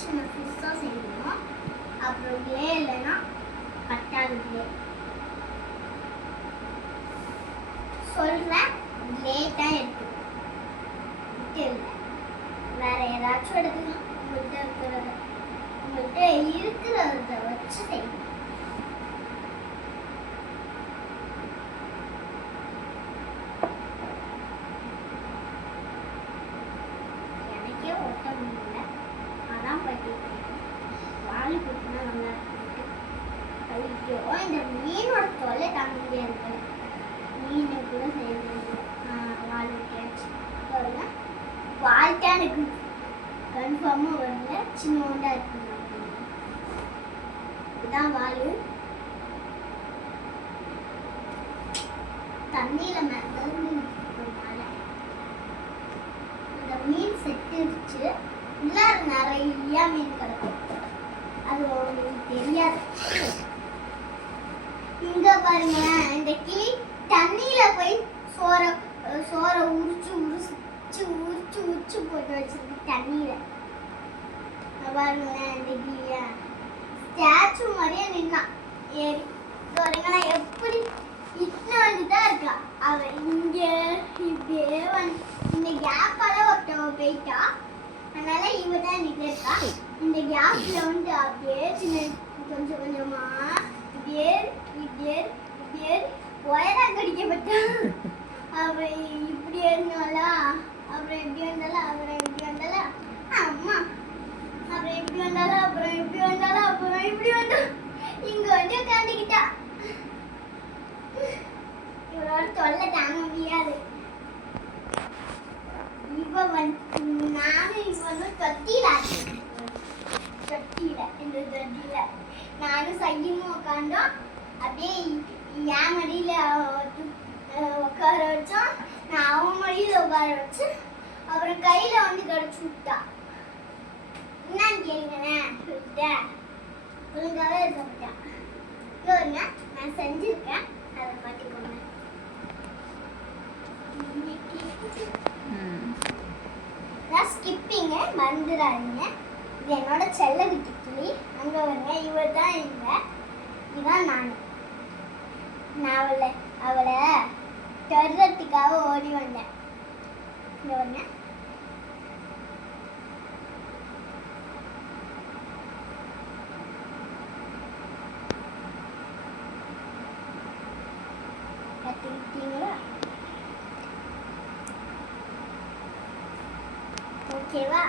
சின்ன ஃபிஷ்ஷாக செய்யணும். அப்புறம் க்ளே இல்லைன்னா பட்டாது க்ளே சொல்கிறேன். லேட்டாக இருக்கு இல்லை, வேற ஏதாச்சும் எடுத்துக்கலாம். உங்கள்கிட்ட இருக்கிறத வச்சு செய்யணும். எனக்கே ஒட்ட முடியல, அதான் பண்ணிட்டு வாலி கொடுத்தா நல்லா இருக்கு. ஐயோ, இந்த மீனோட தொல்லை தாங்க முடியாது. மீனை கூட செய்ய முடியாது. வால் விட்டாச்சு பாருங்க. வாழ்க்கை எனக்கு கன்ஃபார்மாக வரல, சின்னோண்டா இருக்கு. இதுதான் வால். தண்ணியில் மேலே இந்த மீன் செத்துருச்சு. உள்ளார நிறைய மீன் கிடக்கும், அது உங்களுக்கு தெரியாது. இங்க பாருங்க, இந்த கிளி தண்ணியில போய் சோற உரிச்சு போட்டு வச்சிருக்கு தண்ணியில. பாருங்களேன், இந்த கிளிய ஸ்டாச்சு மாதிரியே நின்னான் ஏறி. பாருங்களா எப்படி இட்னு வந்துதான் இருக்கா. அவ இங்க இப்படியே வந்து இந்த கேப்பால ஒருத்தவ போயிட்டா, அதனால இவ தான் நிற்கா. இந்த கேப்ல வந்து அப்படியே சின்ன கொஞ்சம் கொஞ்சமா இப்படியே இப்படியே இப்படியே ஒயரா கடிக்கப்பட்டா. அவ இப்படி இருந்தாலா, அப்புறம் எப்படி வந்தாலும், அப்புறம் எப்படி வந்தாலும் அம்மா, அப்புறம் எப்படி வந்தாலும், அப்புறம் எப்படி வந்தாலும், அப்புறம் இப்படி வந்தா இங்க வந்து உட்காந்துக்கிட்டா. இவரோட தொல்லை தாங்க முடியாது. நானும் இவ வந்து தொட்டியில இந்த தொட்டியில நானும் சையமும் உட்காந்தோம். அப்படியே என் மடியில உட்கார வச்சோம், நான் அவன் மடியில உட்கார வச்சு, அப்புறம் கையில வந்து கடிச்சு விட்டா. என்னன்னு கேளுங்களேன், ஒழுங்காவே இருக்க மாட்டேன். இல்லைங்க, நான் செஞ்சிருக்கேன், அதை பார்த்துக்கோங்க. ஸ்கிப்பிங்க மறந்துடாதீங்க. இது என்னோட செல்ல குட்டி கிளி. அங்க வருங்க, இவர் தான் இல்லை, இதுதான் நான் அவளை தர்றதுக்காக ஓடி வந்தேன். இங்க வருங்க, கத்துக்கிட்டீங்களா? ஓகேவா?